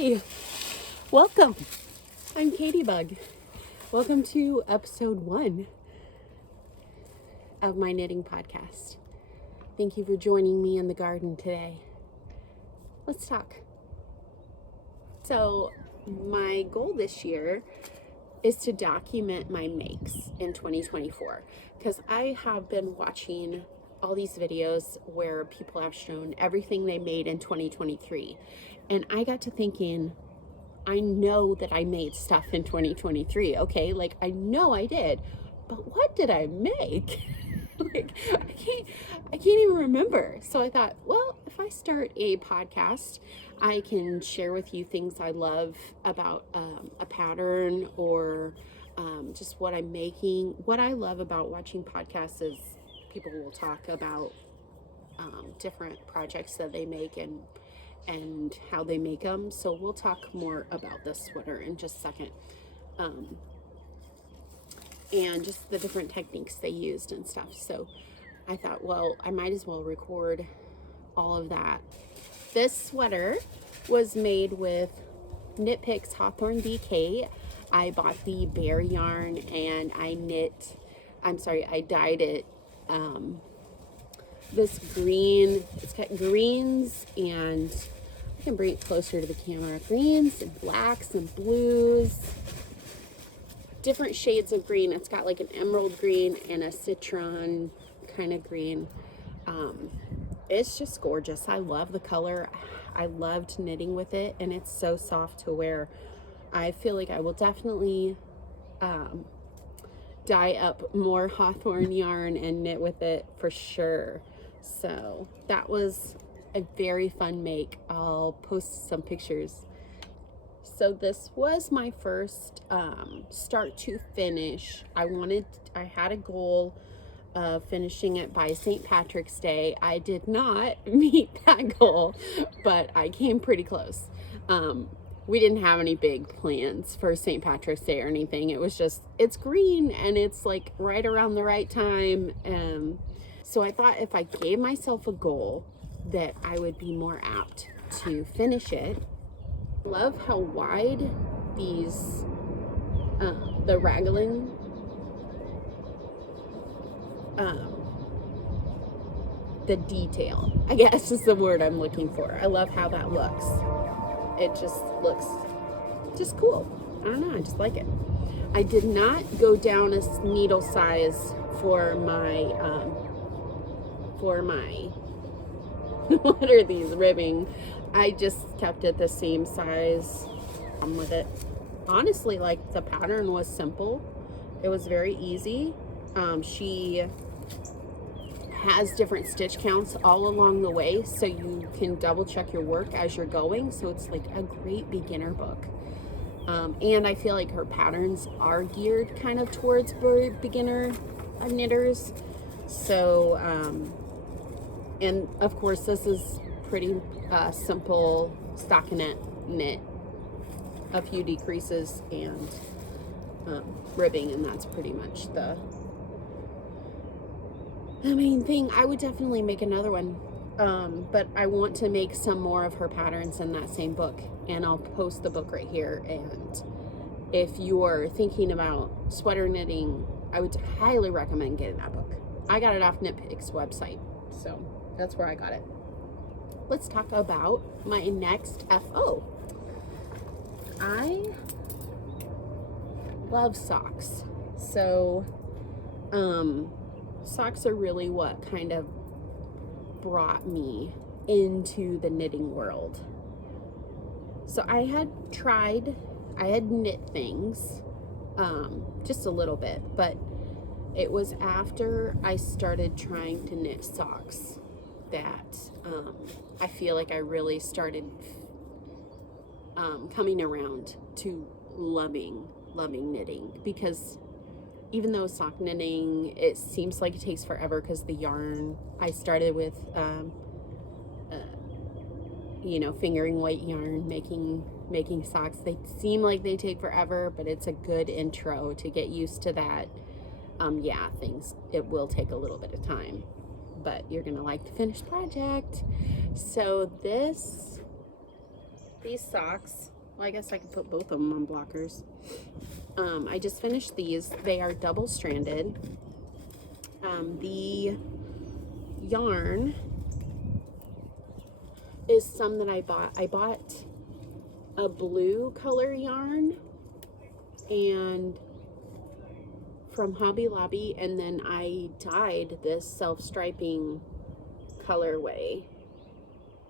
Hi, welcome. I'm KatieBug. Welcome to episode 1 of my knitting podcast. Thank you for joining me in the garden today. Let's talk. So, my goal this year is to document my makes in 2024 because I have been watching all these videos where people have shown everything they made in 2023, and I got to thinking, I know that I made stuff in 2023, okay, like I know I did, but what did I make? Like I can't even remember. So I thought, well, if I start a podcast, I can share with you things I love about a pattern or just what I'm making. What I love about watching podcasts is people will talk about different projects that they make and how they make them. So we'll talk more about this sweater in just a second. And just the different techniques they used and stuff. So I thought, well, I might as well record all of that. This sweater was made with Knit Picks Hawthorne DK. I bought the bear yarn and I dyed it this green. It's got greens, and I can bring it closer to the camera. Greens and blacks and blues, different shades of green. It's got like an emerald green and a citron kind of green. It's just gorgeous. I love the color. I loved knitting with it, and it's so soft to wear. I feel like I will definitely dye up more Hawthorne yarn and knit with it for sure. So that was a very fun make. I'll post some pictures. So this was my first start to finish. I had a goal of finishing it by St. Patrick's Day. I did not meet that goal, but I came pretty close. We didn't have any big plans for St. Patrick's Day or anything. It was just, it's green and it's like right around the right time. So I thought if I gave myself a goal that I would be more apt to finish it. Love how wide these, the raglan, the detail, I guess is the word I'm looking for. I love how that looks. It just looks just cool. I don't know, I just like it. I did not go down a needle size for my what are these, ribbing. I just kept it the same size with it. Honestly, like, the pattern was simple. It was very easy. She has different stitch counts all along the way, so you can double check your work as you're going. So it's like a great beginner book. And I feel like her patterns are geared kind of towards very beginner knitters. So, and of course this is pretty simple stockinette knit, a few decreases and ribbing, and that's pretty much the main thing. I would definitely make another one, but I want to make some more of her patterns in that same book, and I'll post the book right here. And if you're thinking about sweater knitting, I would highly recommend getting that book. I got it off Knit Picks website, so that's where I got it. Let's talk about my next FO. I love socks. So, socks are really what kind of brought me into the knitting world. So I had knit things, just a little bit, but it was after I started trying to knit socks that I feel like I really started coming around to loving knitting, because even though sock knitting, it seems like it takes forever because the yarn, I started with fingering white yarn, making socks. They seem like they take forever, but it's a good intro to get used to that. It will take a little bit of time, but you're gonna like the finished project. So this these socks. Well, I guess I could put both of them on blockers. I just finished these. They are double-stranded. The yarn is some that I bought. I bought a blue color yarn and from Hobby Lobby, and then I dyed this self-striping colorway.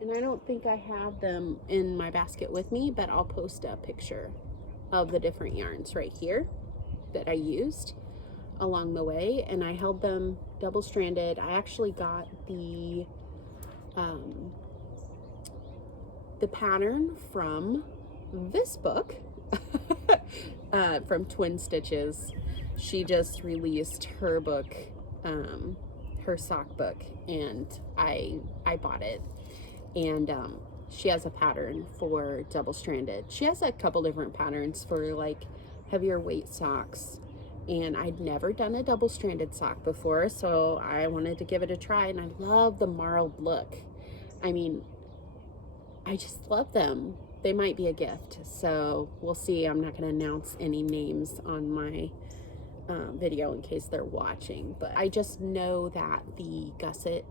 And I don't think I have them in my basket with me, but I'll post a picture of the different yarns right here that I used along the way, and I held them double-stranded. I actually got the pattern from this book from Twin Stitches. She just released her book, her sock book, and I bought it. And she has a pattern for double-stranded. She has a couple different patterns for like heavier weight socks, and I'd never done a double-stranded sock before, so I wanted to give it a try, and I love the marled look. I mean, I just love them. They might be a gift, so we'll see. I'm not going to announce any names on my video in case they're watching, but I just know that the gusset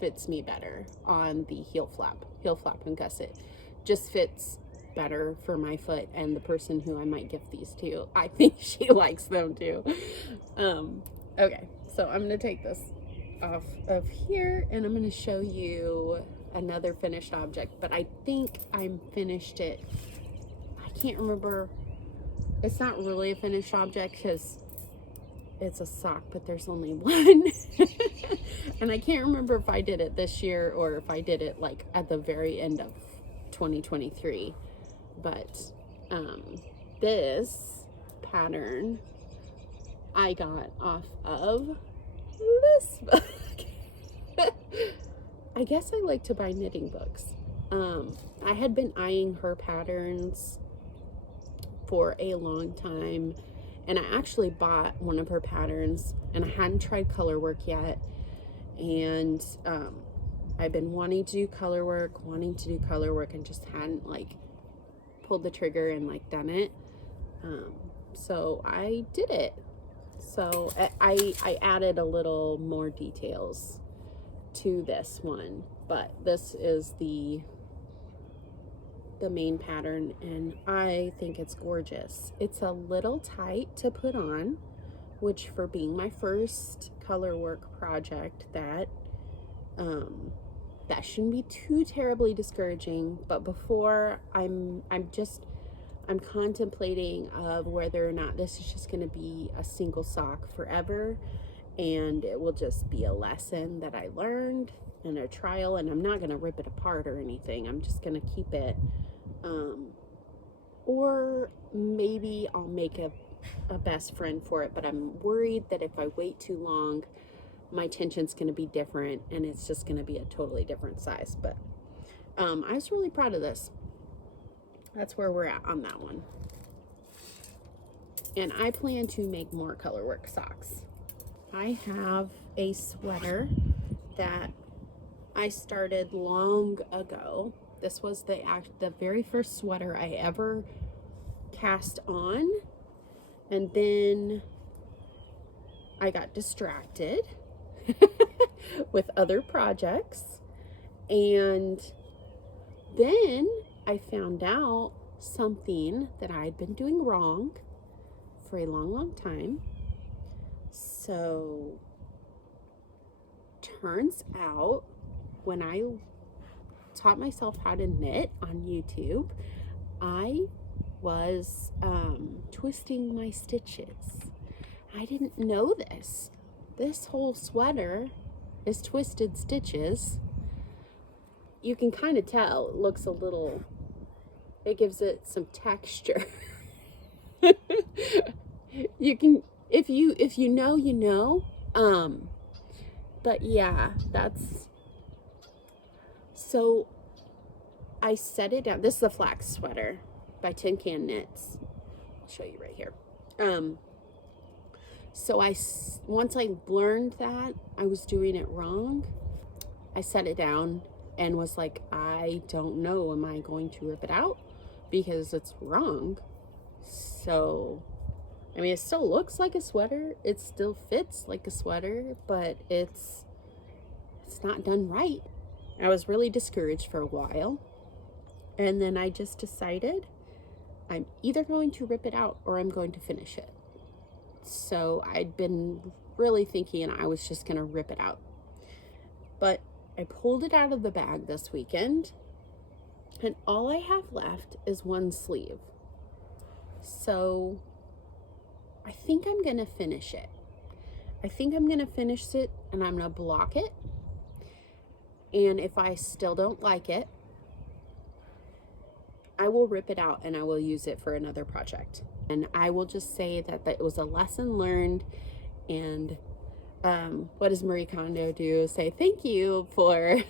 fits me better on the heel flap and gusset. Just fits better for my foot and the person who I might gift these to. I think she likes them too. Okay, so I'm gonna take this off of here and I'm gonna show you another finished object, but I think I'm finished it. I can't remember. It's not really a finished object because it's a sock, but there's only one. And I can't remember if I did it this year or if I did it like at the very end of 2023. But this pattern I got off of this book. I guess I like to buy knitting books. I had been eyeing her patterns for a long time, and I actually bought one of her patterns, and I hadn't tried Colorwork yet, and I've been wanting to do Colorwork and just hadn't like pulled the trigger and like done it. So I did it. So I added a little more details to this one, but this is the main pattern, and I think it's gorgeous. It's a little tight to put on, which for being my first Colorwork project, that shouldn't be too terribly discouraging. But before I'm contemplating of whether or not this is just going to be a single sock forever, and it will just be a lesson that I learned and a trial, and I'm not going to rip it apart or anything. I'm just going to keep it. Or maybe I'll make a best friend for it, but I'm worried that if I wait too long, my tension's going to be different and it's just going to be a totally different size. But I was really proud of this. That's where we're at on that one. And I plan to make more Colorwork socks. I have a sweater that I started long ago. This was the very first sweater I ever cast on, and then I got distracted with other projects, and then I found out something that I'd been doing wrong for a long time. So turns out when I taught myself how to knit on YouTube, I was twisting my stitches. I didn't know this. This whole sweater is twisted stitches. You can kind of tell it looks a little, it gives it some texture. You can, if you know, you know. But yeah, that's, so I set it down. This is a flax sweater by Tin Can Knits. I'll show you right here. So once I learned that I was doing it wrong, I set it down and was like, I don't know, am I going to rip it out? Because it's wrong. So, I mean, it still looks like a sweater. It still fits like a sweater, but it's not done right. I was really discouraged for a while. And then I just decided I'm either going to rip it out or I'm going to finish it. So I'd been really thinking I was just going to rip it out. But I pulled it out of the bag this weekend, and all I have left is one sleeve. So I think I'm going to finish it. I think I'm going to finish it, and I'm going to block it. And if I still don't like it, I will rip it out and I will use it for another project. And I will just say that it was a lesson learned. And what does Marie Kondo do? Say thank you for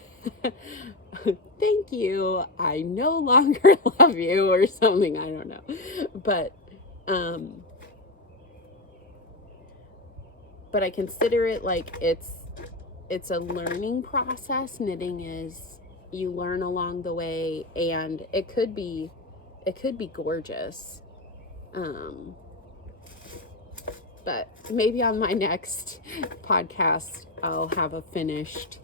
thank you, I no longer love you, or something. I don't know, but I consider it like it's a learning process. Knitting is, you learn along the way, and it could be gorgeous. But maybe on my next podcast, I'll have a finished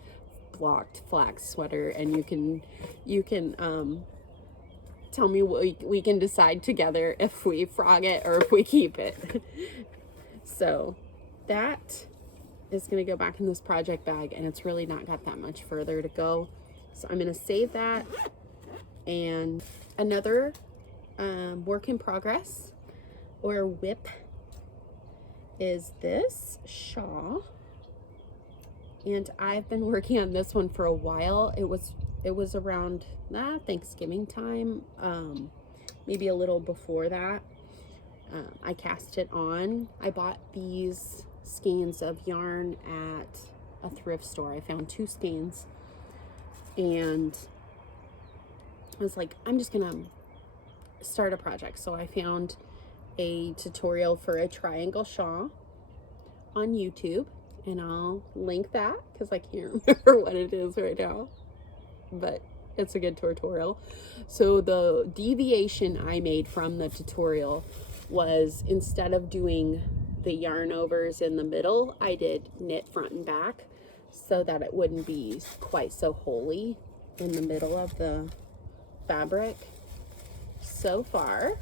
blocked flax sweater, and you can tell me what we can decide together if we frog it or if we keep it. So that is going to go back in this project bag, and it's really not got that much further to go. So I'm going to save that. And another work in progress, or WIP, is this shawl. And I've been working on this one for a while. It was around Thanksgiving time, maybe a little before that. I cast it on. I bought these skeins of yarn at a thrift store. I found 2 skeins, and I was like, I'm just gonna start a project. So I found a tutorial for a triangle shawl on YouTube, and I'll link that because I can't remember what it is right now, but it's a good tutorial. So the deviation I made from the tutorial was, instead of doing the yarn overs in the middle, I did knit front and back so that it wouldn't be quite so holey in the middle of the fabric. So far,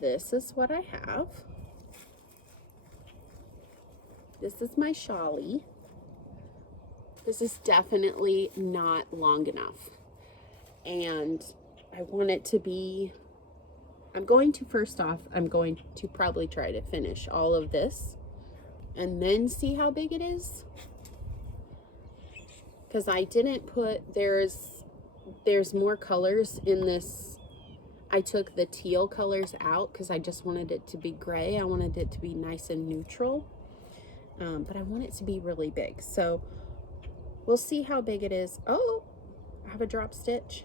this is what I have. This is my shawlie. This is definitely not long enough, and I want it to be, I'm going to probably try to finish all of this and then see how big it is, because I didn't put, there's more colors in this. I took the teal colors out because I just wanted it to be gray. I wanted it to be nice and neutral, but I want it to be really big. So we'll see how big it is. Oh, I have a drop stitch.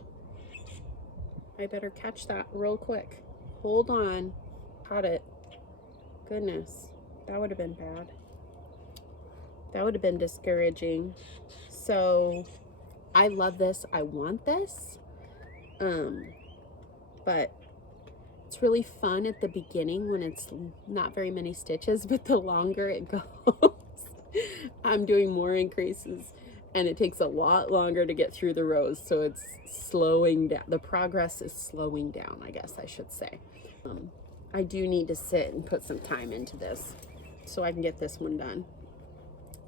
I better catch that real quick. Hold on. Caught it. Goodness, that would have been bad. That would have been discouraging. So I love this. I want this. But it's really fun at the beginning when it's not very many stitches, but the longer it goes, I'm doing more increases, and it takes a lot longer to get through the rows. So it's slowing down. The progress is slowing down, I guess I should say. I do need to sit and put some time into this so I can get this one done.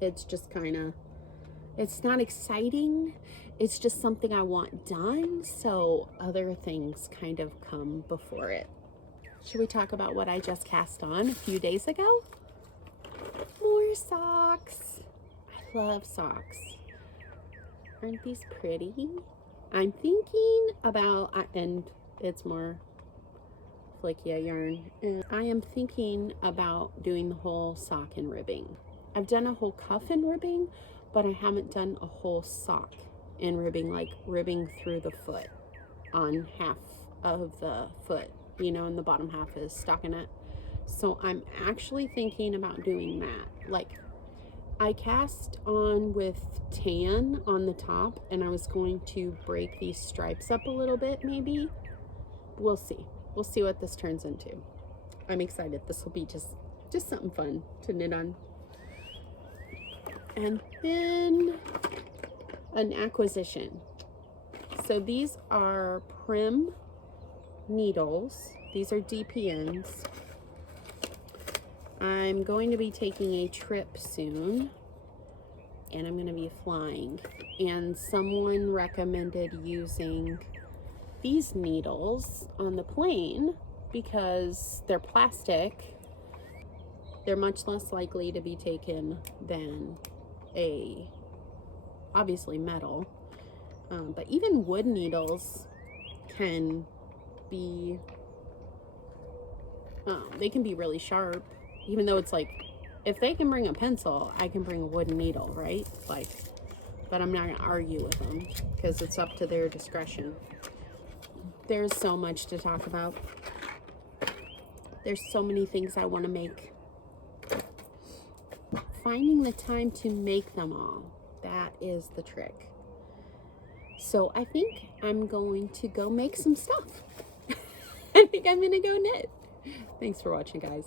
It's just kind of, it's not exciting. It's just something I want done, so other things kind of come before it. Should we talk about what I just cast on a few days ago? More socks. I love socks. Aren't these pretty? I'm thinking about, and it's more flaky yarn, and I am thinking about doing the whole sock and ribbing. I've done a whole cuff and ribbing, but I haven't done a whole sock and ribbing, like ribbing through the foot on half of the foot, you know, and the bottom half is stockinette. So I'm actually thinking about doing that. Like, I cast on with tan on the top, and I was going to break these stripes up a little bit, maybe. We'll see. We'll see what this turns into. I'm excited. This will be just something fun to knit on. And then an acquisition. So these are Prim needles. These are DPNs. I'm going to be taking a trip soon, and I'm going to be flying, and someone recommended using these needles on the plane because they're plastic. They're much less likely to be taken than obviously metal, but even wood needles can be they can be really sharp. Even though it's like, if they can bring a pencil, I can bring a wooden needle, right? Like, but I'm not gonna argue with them because it's up to their discretion. There's so much to talk about. There's so many things I want to make. Finding the time to make them all, that is the trick. So I think I'm going to go make some stuff. I think I'm gonna go knit. Thanks for watching, guys.